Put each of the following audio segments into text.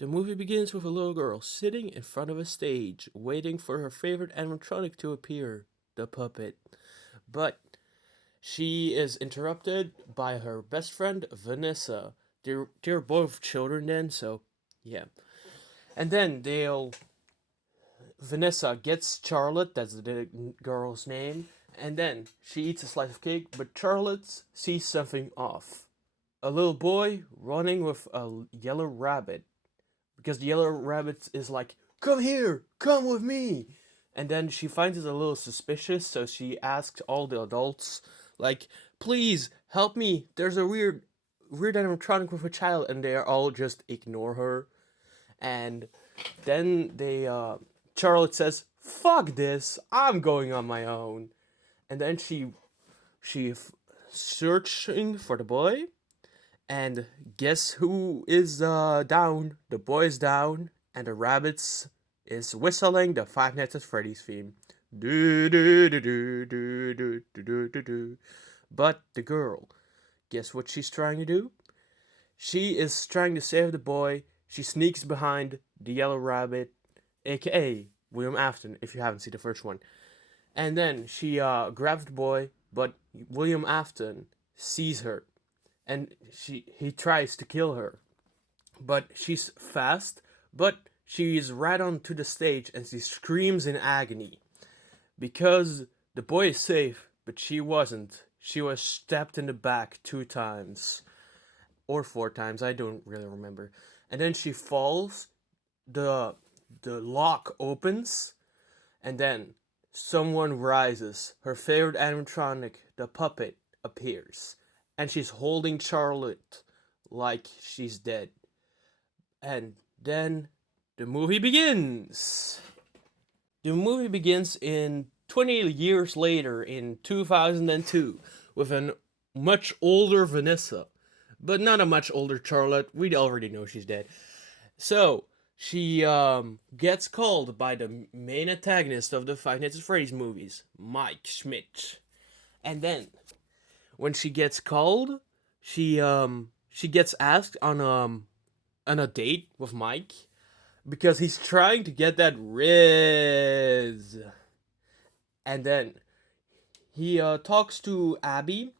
The movie begins with a little girl sitting in front of a stage, waiting for her favorite animatronic to appear, the puppet. But she is interrupted by her best friend, Vanessa. They're both children then, so yeah. And then Vanessa gets Charlotte, that's the girl's name, and then she eats a slice of cake, but Charlotte sees something off. A little boy running with a yellow rabbit, because the yellow rabbit is like, "Come here, come with me." And then she finds it a little suspicious, so she asks all the adults, like, "Please help me. There's a weird animatronic with a child," and they all just ignore her. And then Charlotte says, "Fuck this. I'm going on my own." And then she searching for the boy, and guess who is down? The boy is down, and the rabbits is whistling the Five Nights at Freddy's theme. Do do do do do do do do do. But the girl, guess what she's trying to do? She is trying to save the boy. She sneaks behind the yellow rabbit, aka William Afton, if you haven't seen the first one. And then she grabs the boy, but William Afton sees her, and he tries to kill her, but she's fast, but she is right onto the stage and she screams in agony because the boy is safe, but she wasn't. She was stabbed in the back 2 times or 4 times, I don't really remember. And then she falls, the lock opens, and then someone rises. Her favorite animatronic, the puppet, appears. And she's holding Charlotte like she's dead. And then the movie begins. The movie begins in 20 years later in 2002 with a much older Vanessa, but not a much older Charlotte. We already know she's dead. So she gets called by the main antagonist of the Five Nights at Freddy's movies, Mike Schmidt. And then when she gets called, she gets asked on a date with Mike because he's trying to get that Riz. And then he talks to Abby,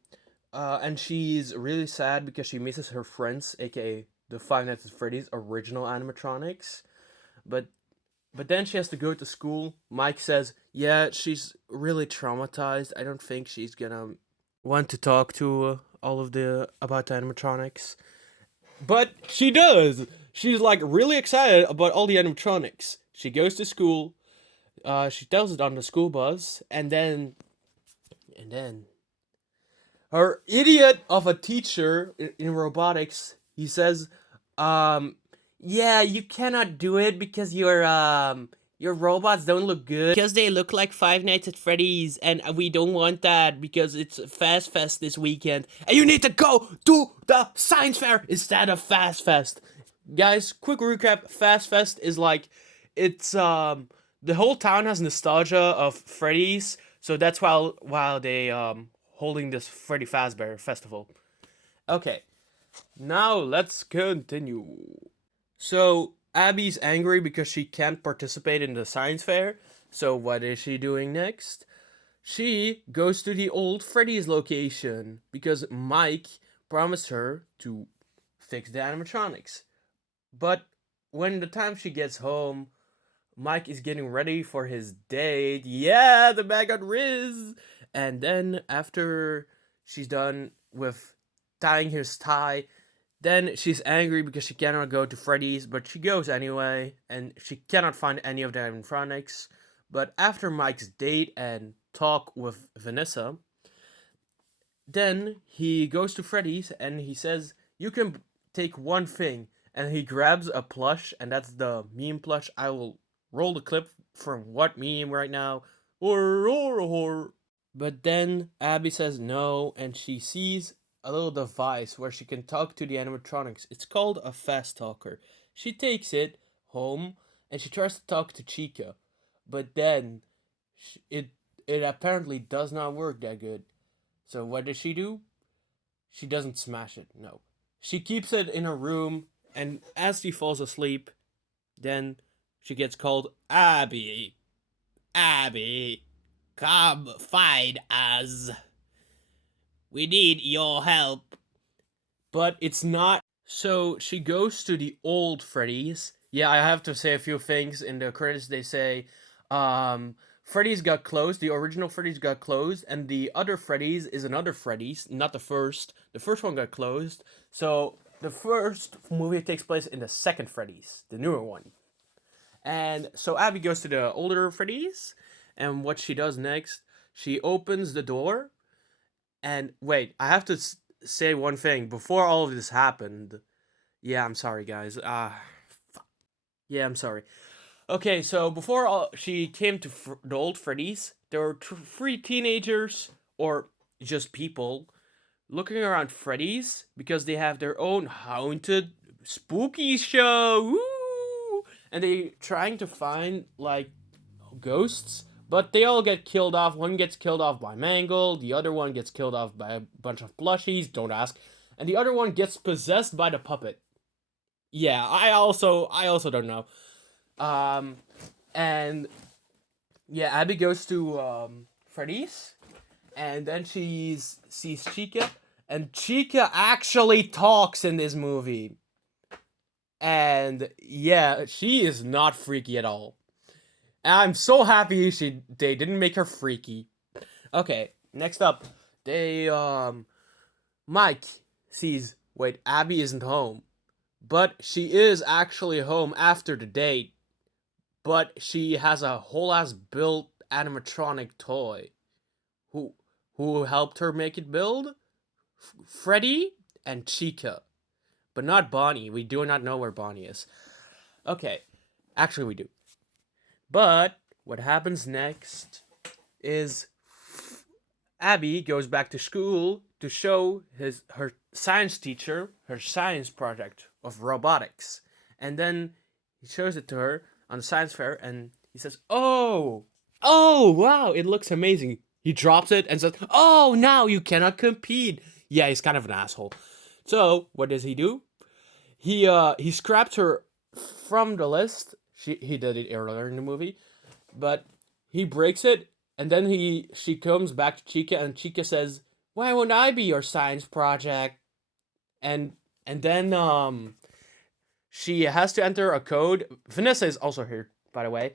and she's really sad because she misses her friends, aka the Five Nights at Freddy's original animatronics. But then she has to go to school. Mike says, "Yeah, she's really traumatized. I don't think she's gonna want to talk to all of the about the animatronics." But she does. She's like really excited about all the animatronics. She goes to school. She tells it on the school bus, and then her idiot of a teacher in robotics. He says, "Yeah, you cannot do it because your robots don't look good because they look like Five Nights at Freddy's, and we don't want that because it's Fast Fest this weekend, and you need to go to the science fair instead of Fast Fest." Guys, quick recap: Fast Fest is like it's the whole town has nostalgia of Freddy's, so that's while they holding this Freddy Fazbear festival. Okay, now let's continue. So Abby's angry because she can't participate in the science fair. So what is she doing next? She goes to the old Freddy's location because Mike promised her to fix the animatronics. But when the time she gets home, Mike is getting ready for his date. Yeah, the man got Riz. And then after she's done with tying his tie, then she's angry because she cannot go to Freddy's, but she goes anyway, and she cannot find any of the animatronics. But after Mike's date and talk with Vanessa, then he goes to Freddy's and he says, "You can take one thing." And he grabs a plush, and that's the meme plush. I will roll the clip from what meme right now. Or. But then Abby says no, and she sees a little device where she can talk to the animatronics. It's called a fast talker. She takes it home and she tries to talk to Chica, but then it apparently does not work that good. So what does she do? She doesn't smash it. No, she keeps it in her room And as she falls asleep, then she gets called Abby. Abby, come find us. We need your help. But it's not. So she goes to the old Freddy's. Yeah, I have to say a few things. In the credits, they say, Freddy's got closed. The original Freddy's got closed, and the other Freddy's is another Freddy's, not the first. The first one got closed. So the first movie takes place in the second Freddy's, the newer one. And so Abby goes to the older Freddy's, and what she does next, she opens the door. And wait, I have to say one thing before all of this happened. Yeah, I'm sorry, guys. Yeah, I'm sorry. Okay, so before she came to the old Freddy's, there were three teenagers or just people looking around Freddy's because they have their own haunted, spooky show. Woo! And they trying to find like ghosts, but they all get killed off. One gets killed off by Mangle, the other one gets killed off by a bunch of plushies, don't ask, and the other one gets possessed by the puppet. Yeah, I also don't know. Um and yeah, Abby goes to Freddy's, and then she sees Chica, and Chica actually talks in this movie. And yeah, she is not freaky at all. I'm so happy they didn't make her freaky. Okay, next up, they Mike sees, wait, Abby isn't home, but she is actually home after the date. But she has a whole ass built animatronic toy. Who who helped her make it build? Freddy and Chica, but not Bonnie. We do not know where Bonnie is. Okay, actually we do. But what happens next is Abby goes back to school to show her science teacher her science project of robotics. And then he shows it to her on the science fair, and he says, oh, wow, it looks amazing." He drops it and says, "Oh, now you cannot compete." Yeah, he's kind of an asshole. So, what does he do? He scraps her from the list. He did it earlier in the movie, but he breaks it, and then she comes back to Chica, and Chica says, "Why won't I be your science project?" And then she has to enter a code. Vanessa is also here, by the way.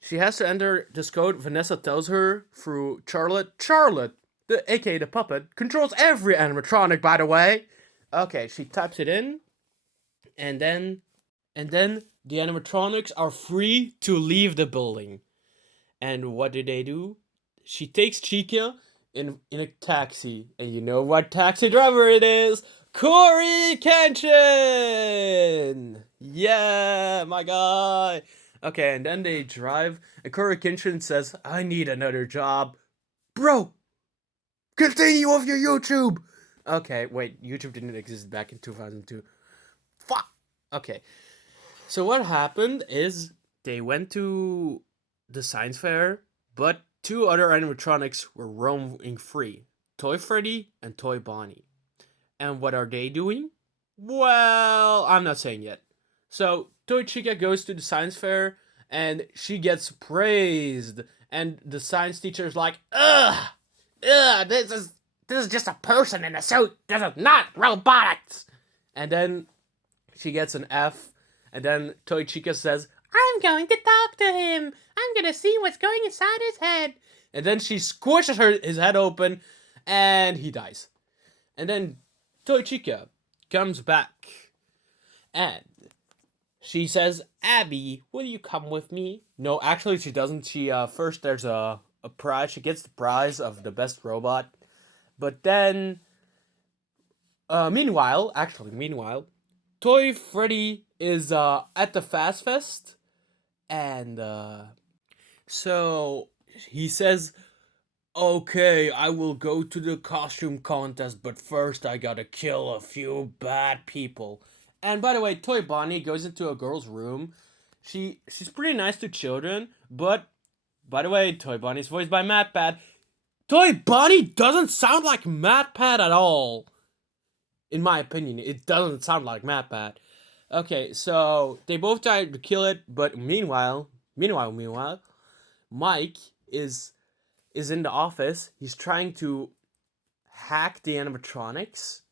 She has to enter this code. Vanessa tells her through Charlotte. Charlotte, the aka the puppet, controls every animatronic, by the way. Okay, she types it in, and then the animatronics are free to leave the building. And what do they do? She takes Chica in a taxi, and you know what taxi driver it is? Corey Kenshin! Yeah, my guy. Okay, and then they drive, and Corey Kenshin says, "I need another job." Bro, continue with your YouTube! Okay, wait, YouTube didn't exist back in 2002. Fuck! Okay, so what happened is they went to the science fair, but two other animatronics were roaming free: Toy Freddy and Toy Bonnie. And what are they doing? Well, I'm not saying yet. So Toy Chica goes to the science fair, and she gets praised, and the science teacher is like, "Ugh, this is just a person in a suit. This is not robotics." And then she gets an F, and then Toy Chica says, "I'm going to talk to him. I'm gonna see what's going inside his head." And then she squishes his head open, and he dies. And then Toy Chica comes back, and she says, "Abby, will you come with me?" No, actually she doesn't. She first there's a prize. She gets the prize of the best robot, but then meanwhile, Toy Freddy is at the Fast Fest, and so he says, "Okay, I will go to the costume contest, but first I gotta kill a few bad people." And by the way, Toy Bonnie goes into a girl's room. She's pretty nice to children, but by the way, Toy Bonnie's voiced by MatPat. Toy Bonnie doesn't sound like MatPat at all. In my opinion, it doesn't sound like MatPat. Okay, so they both tried to kill it, but meanwhile, Mike is is in the office. He's trying to hack the animatronics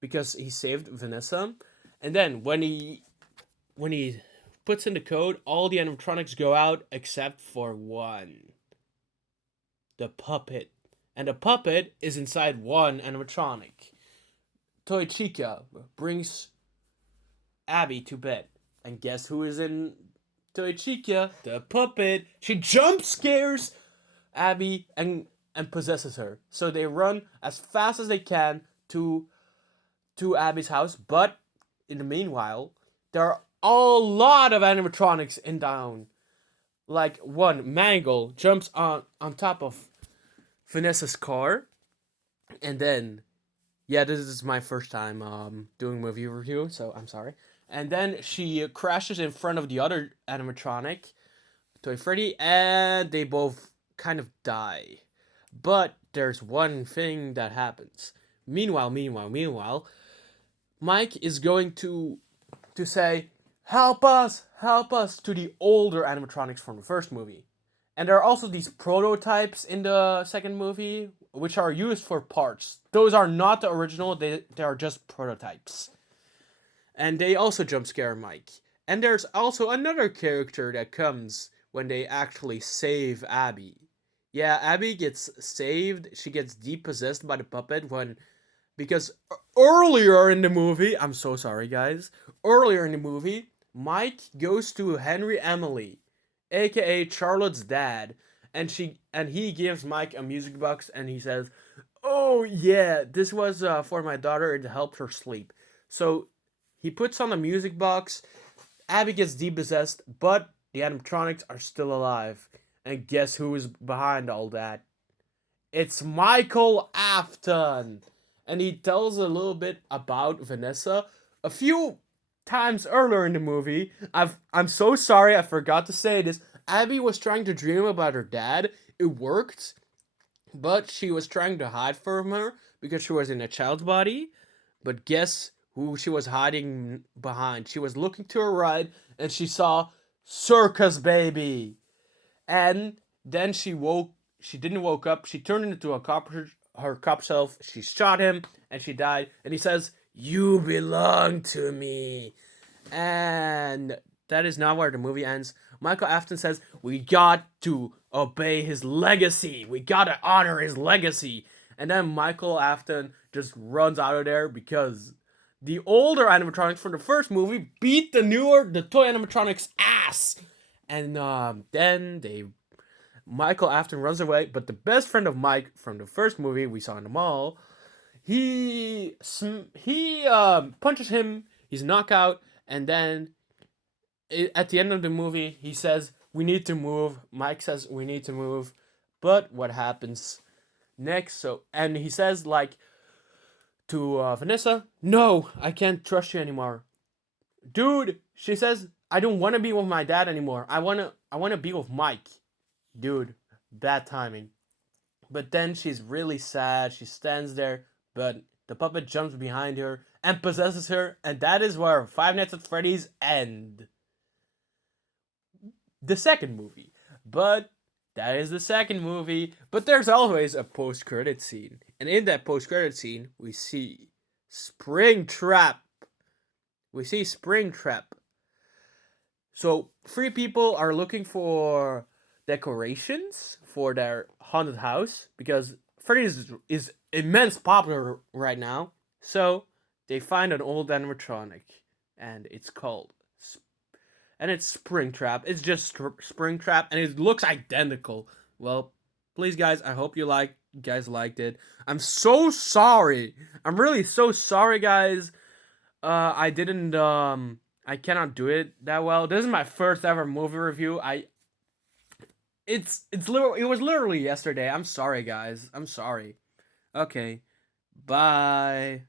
because he saved Vanessa. And then when he puts in the code, all the animatronics go out except for one, the puppet. And the puppet is inside one animatronic. Toy Chica brings Abby to bed. And guess who is in Toy Chica? The puppet. She jump scares Abby and possesses her. So they run as fast as they can to Abby's house, but in the meanwhile, there are a lot of animatronics in town. Like one, Mangle jumps on top of Vanessa's car, and then yeah, this is my first time doing movie review, so I'm sorry. And then she crashes in front of the other animatronic, Toy Freddy, and they both kind of die. But there's one thing that happens. Meanwhile, Mike is going to say, help us to the older animatronics from the first movie. And there are also these prototypes in the second movie, which are used for parts. Those are not the original, they are just prototypes. And they also jump scare Mike. And there's also another character that comes when they actually save Abby. Yeah, Abby gets saved. She gets depossessed by the puppet when because earlier in the movie, I'm so sorry, guys. Earlier in the movie, Mike goes to Henry Emily, aka Charlotte's dad, and he gives Mike a music box, and he says, "Oh yeah, this was for my daughter. It helped her sleep." So he puts on the music box. Abby gets depossessed, but the animatronics are still alive. And guess who is behind all that? It's Michael Afton. And he tells a little bit about Vanessa. A few times earlier in the movie, I'm so sorry I forgot to say this. Abby was trying to dream about her dad. It worked, but she was trying to hide from her because she was in a child's body. But guess who she was hiding behind? She was looking to her right and she saw Circus Baby. And then she didn't woke up. She turned into a cop her cop self. She shot him and she died. And he says, "You belong to me." And that is not where the movie ends. Michael Afton says, "We got to obey his legacy. We got to honor his legacy." And then Michael Afton just runs out of there because the older animatronics from the first movie beat the toy animatronics ass. And then Michael Afton runs away, but the best friend of Mike from the first movie we saw in the mall, he punches him. He's knocked out, and then at the end of the movie, he says, "We need to move." Mike says, "We need to move," but what happens next? So, and he says like to Vanessa, "No, I can't trust you anymore, dude." She says, "I don't want to be with my dad anymore. I wanna be with Mike." Dude, bad timing. But then she's really sad. She stands there, but the puppet jumps behind her and possesses her, and that is where Five Nights at Freddy's end. The second movie. But that is the second movie. But there's always a post-credit scene. And in that post-credit scene, we see Springtrap. We see Springtrap. So three people are looking for decorations for their haunted house because Freddy's is immense popular right now. So they find an old animatronic, and it's called and it's Springtrap. It's just Springtrap, and it looks identical. Well, please, guys, I hope you guys liked it. I'm so sorry. I'm really so sorry, guys. I didn't I cannot do it that well. This is my first ever movie review. It was literally yesterday. I'm sorry, guys. I'm sorry. Okay. Bye.